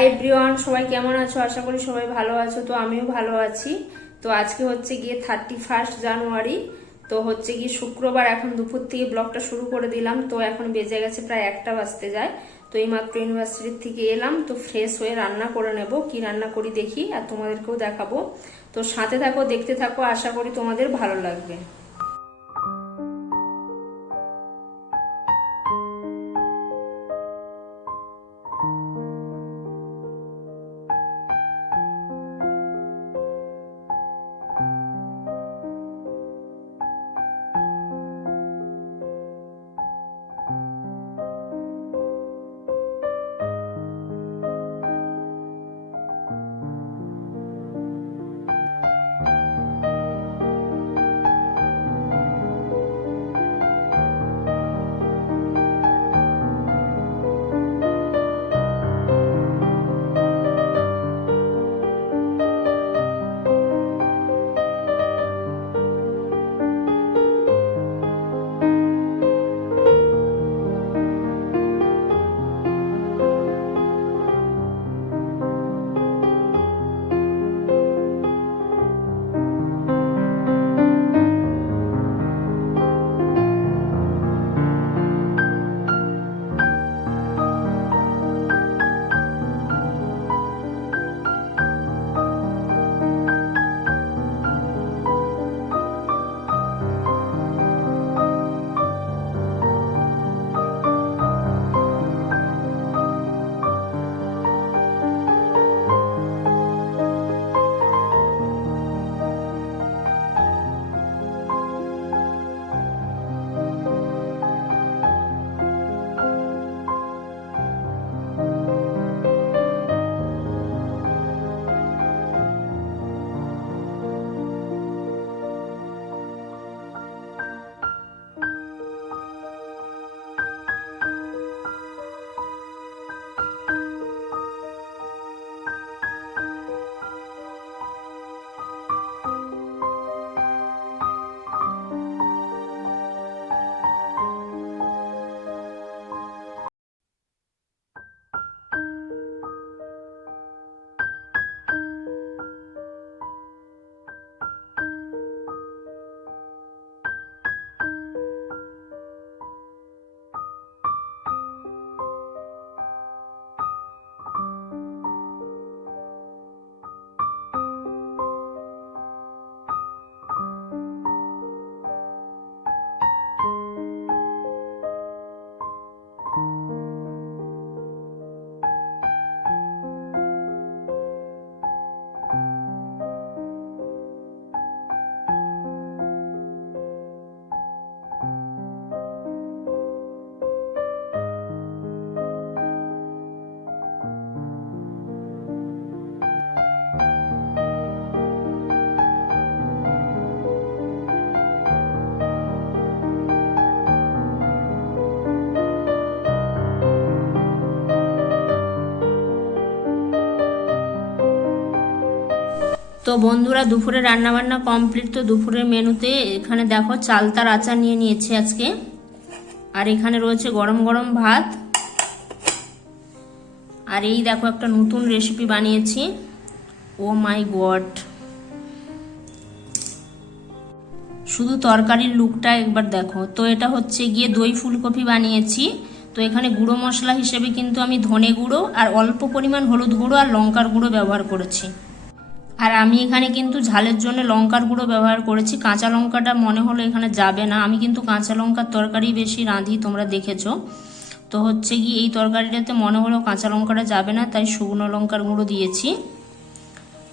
Hi everyone, সবাই কেমন আছো? আশা করি সবাই ভালো আছো। তো আমিও ভালো আছি। তো আজকে হচ্ছে গিয়ে 31 জানুয়ারি। তো হচ্ছে গিয়ে শুক্রবার, এখন দুপুর থেকে ব্লগটা শুরু করে দিলাম। তো এখন বেজে গেছে প্রায় 1টা বাজতে যায়। তো এইমাত্র ইউনিভার্সিটির থেকে এলাম, তো ফ্রেশ হয়ে রান্না করে নেব। কি রান্না করি দেখি, আর তোমাদেরকেও দেখাবো। তো সাথে থাকো, দেখতে থাকো, আশা করি তোমাদের ভালো লাগবে। তো বন্ধুরা, দুপুরে রান্না বান্না কমপ্লিট। তো দুপুরের মেনুতে এখানে দেখো চালতার আচার নিয়ে নিয়েছি আজকে, আর এখানে রয়েছে গরম গরম ভাত। আর এই দেখো একটা নতুন রেসিপি বানিয়েছি। ও মাই গড, শুধু তরকারির লুকটা একবার দেখো। তো এটা হচ্ছে গিয়ে দই ফুলকপি বানিয়েছি। তো এখানে গুঁড়ো মশলা হিসেবে কিন্তু আমি ধনে গুঁড়ো আর অল্প পরিমাণ হলুদ গুঁড়ো আর লঙ্কার গুঁড়ো ব্যবহার করেছি। আর আমি এখানে কিন্তু ঝালের জন্য লঙ্কার গুঁড়ো ব্যবহার করেছি। কাঁচা লঙ্কাটা মনে হলো এখানে যাবে না, আমি কিন্তু কাঁচা লঙ্কার তরকারি বেশি রাঁধি, তোমরা দেখেছো। তো হচ্ছে গিয়ে এই তরকারিটাতে মনে হলো কাঁচা লঙ্কাটা যাবে না, তাই শুকনো লঙ্কার গুঁড়ো দিয়েছি।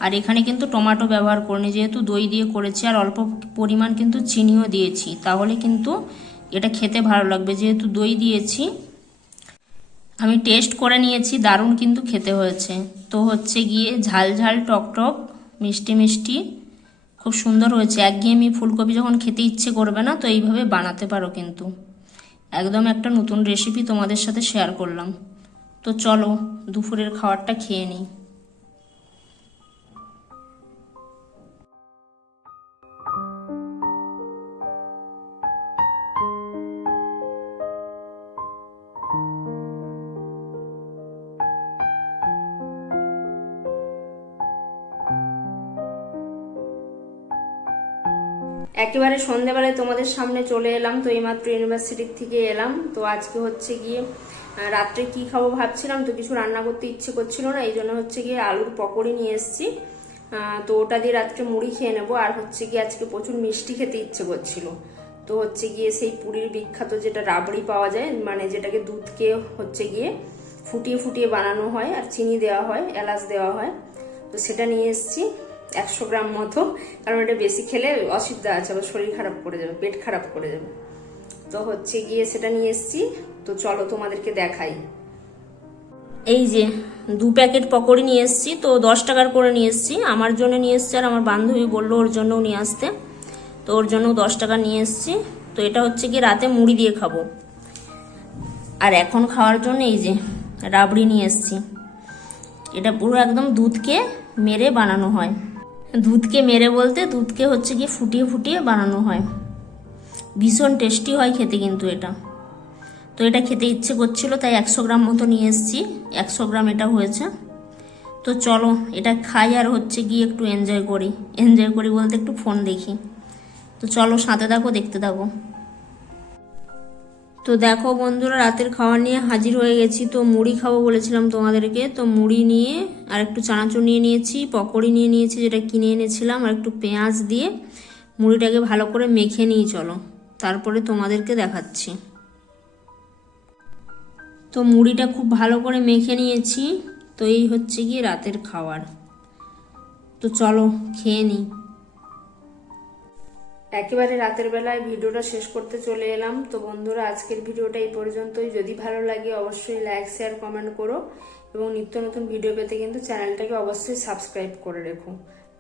আর এখানে কিন্তু টমেটো ব্যবহার করিনি, যেহেতু দই দিয়ে করেছি। আর অল্প পরিমাণ কিন্তু চিনিও দিয়েছি, তাহলে কিন্তু এটা খেতে ভালো লাগবে, যেহেতু দই দিয়েছি। আমি টেস্ট করে নিয়েছি, দারুণ কিন্তু খেতে হয়েছে। তো হচ্ছে গিয়ে ঝাল ঝাল টক টক মিষ্টি মিষ্টি খুব সুন্দর হয়েছে। একঘেয়েমি ফুলকপি যখন খেতে ইচ্ছে করবে না, তো এইভাবে বানাতে পারো কিন্তু। একদম একটা নতুন রেসিপি তোমাদের সাথে শেয়ার করলাম। তো চলো দুপুরের খাবারটা খেয়ে নিই। একেবারে সন্ধ্যাবেলায় তোমাদের সামনে চলে এলাম। তো এইমাত্র ইউনিভার্সিটির থেকে এলাম। তো আজকে হচ্ছে গিয়ে রাত্রে কি খাবো ভাবছিলাম, তো কিছু রান্না করতে ইচ্ছে করছিল না, এই জন্য হচ্ছে গিয়ে আলুর পকোড়ি নিয়ে এসেছি। তো ওটা দিয়ে রাত্রে মুড়ি খেয়ে নেবো। আর হচ্ছে গিয়ে আজকে প্রচুর মিষ্টি খেতে ইচ্ছে করছিল। তো হচ্ছে গিয়ে সেই পুরীর বিখ্যাত যেটা রাবড়ি পাওয়া যায়, মানে যেটাকে দুধকে হচ্ছে গিয়ে ফুটিয়ে ফুটিয়ে বানানো হয় আর চিনি দেওয়া হয়, এলাচ দেওয়া হয়, তো সেটা নিয়ে এসেছি 100 গ্রাম মতো। কারণ এটা বেশি খেলে অসুবিধা আছে, আবার শরীর খারাপ করে যাবে, পেট খারাপ করে যাবে। তো হচ্ছে গিয়ে সেটা নিয়ে এসেছি। তো চলো তোমাদেরকে দেখাই। এই যে 2 প্যাকেট পকোড়ি নিয়ে এসেছি। তো 10 টাকার করে নিয়ে এসেছি, আমার জন্য নিয়ে এসেছি, আর আমার বান্ধবী বললো ওর জন্যও নিয়ে আসতে, তো ওর জন্য 10 টাকা নিয়ে এসেছি। তো এটা হচ্ছে কি রাতে মুড়ি দিয়ে খাবো। আর এখন খাওয়ার জন্য এই যে রাবড়ি নিয়ে এসেছি। এটা পুরো একদম দুধকে মেরে বানানো হয়। দুধকে মেরে বলতে দুধকে হচ্ছে গিয়ে ফুটিয়ে ফুটিয়ে বানানো হয়। ভীষণ টেস্টি হয় খেতে কিন্তু এটা। তো এটা খেতে ইচ্ছে করছিল, তাই 100 গ্রাম মতো নিয়ে এসেছি। 100 গ্রাম এটা হয়েছে। তো চলো এটা খাই আর হচ্ছে গিয়ে একটু এনজয় করি। এনজয় করি বলতে একটু ফোন দেখি। তো চলো সাথে থাকো, দেখতে থাকো। তো দেখো বন্ধুরা, রাতের খাওয়া নিয়ে হাজির হয়ে গেছি। তো মুড়ি খাবো বলেছিলাম তোমাদেরকে, তো মুড়ি নিয়ে আর একটু চানাচুর নিয়ে নিয়েছি, পকোড়ি নিয়ে নিয়েছি যেটা কিনে এনেছিলাম, আর একটু পেঁয়াজ দিয়ে মুড়িটাকে ভালো করে মেখে নিই। চলো তারপরে তোমাদেরকে দেখাচ্ছি। তো মুড়িটা খুব ভালো করে মেখে নিয়েছি। তো এই হচ্ছে গিয়ে রাতের খাবার। তো চলো খেয়ে নিই। একেবারে রাতের বেলায় ভিডিওটা শেষ করতে চলে এলাম। তো বন্ধুরা, আজকের ভিডিওটা এই পর্যন্তই। যদি ভালো লাগে অবশ্যই লাইক, শেয়ার, কমেন্ট করো, এবং নিত্য নতুন ভিডিও পেতে কিন্তু চ্যানেলটাকে অবশ্যই সাবস্ক্রাইব করে রেখো।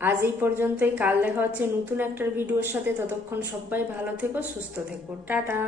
আজ এই পর্যন্তই। কাল দেখা হচ্ছে নতুন একটা ভিডিওর সাথে। ততক্ষণ সবাই ভালো থেকো, সুস্থ থেকো। টাটা।